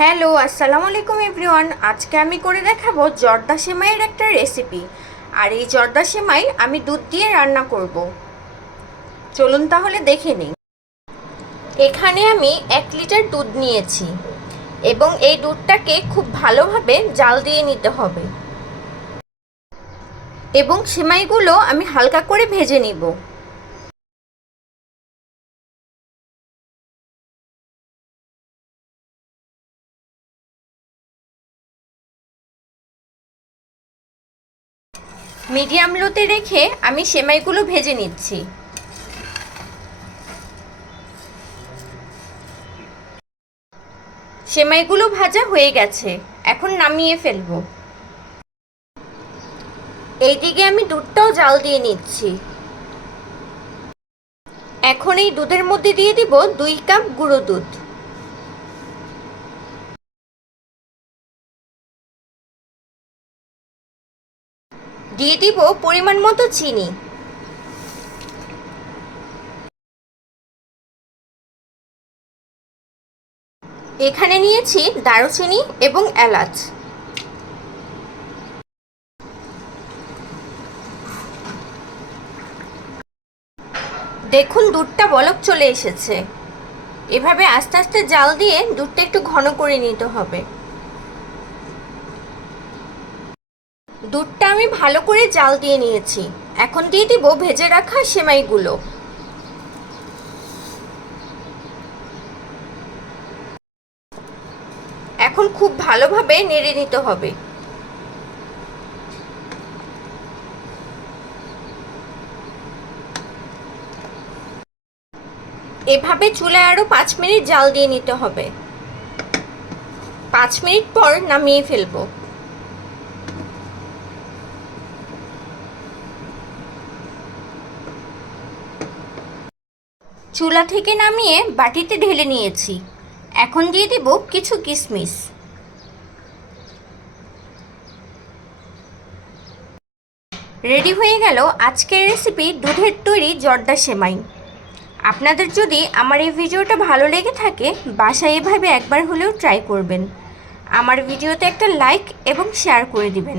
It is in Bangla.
হ্যালো, আসসালামু আলাইকুম এভরিওয়ান। আজকে আমি করে দেখাবো জর্দা সেমাইয়ের একটা রেসিপি। আর এই জর্দা সেমাই আমি দুধ দিয়ে রান্না করব। চলুন তাহলে দেখে নিই। এখানে আমি 1 লিটার দুধ নিয়েছি এবং এই দুধটাকে খুব ভালোভাবে জাল দিয়ে নিতে হবে এবং সেমাইগুলো আমি হালকা করে ভেজে নিব। মিডিয়াম লোতে রেখে আমি সেমাইগুলো ভেজে নিচ্ছি। সেমাইগুলো ভাজা হয়ে গেছে, এখন নামিয়ে ফেলবো। এইদিকে আমি দুধটাও জাল দিয়ে নিচ্ছি। এখন এই দুধের মধ্যে দিয়ে দিব 2 কাপ গুঁড়ো দুধ। দিয়ে দিব পরিমাণ মতো চিনি। এখানে নিয়েছি দারুচিনি এবং এলাচ। দেখুন দুধটা বলক চলে এসেছে। এভাবে আস্তে আস্তে জাল দিয়ে দুধটা একটু ঘন করে নিতে হবে। দুধটা আমি ভালো করে জাল দিয়ে নিয়েছি। এখন দিয়ে দিব ভেজে রাখা সেমাইগুলো। এখন খুব ভালোভাবে নেড়ে নিতে হবে। এভাবে চুলায় আরো 5 মিনিট জাল দিয়ে নিতে হবে। 5 মিনিট পর নামিয়ে ফেলবো। চুলা থেকে নামিয়ে বাটিতে ঢেলে নিয়েছি। এখন দিয়ে দেব কিছু কিশমিশ। রেডি হয়ে গেল আজকের রেসিপি দুধের তৈরি জর্দা সেমাই। আপনাদের যদি আমার এই ভিডিওটা ভালো লেগে থাকে বাসায় এভাবে একবার হলেও ট্রাই করবেন। আমার ভিডিওতে একটা লাইক এবং শেয়ার করে দিবেন।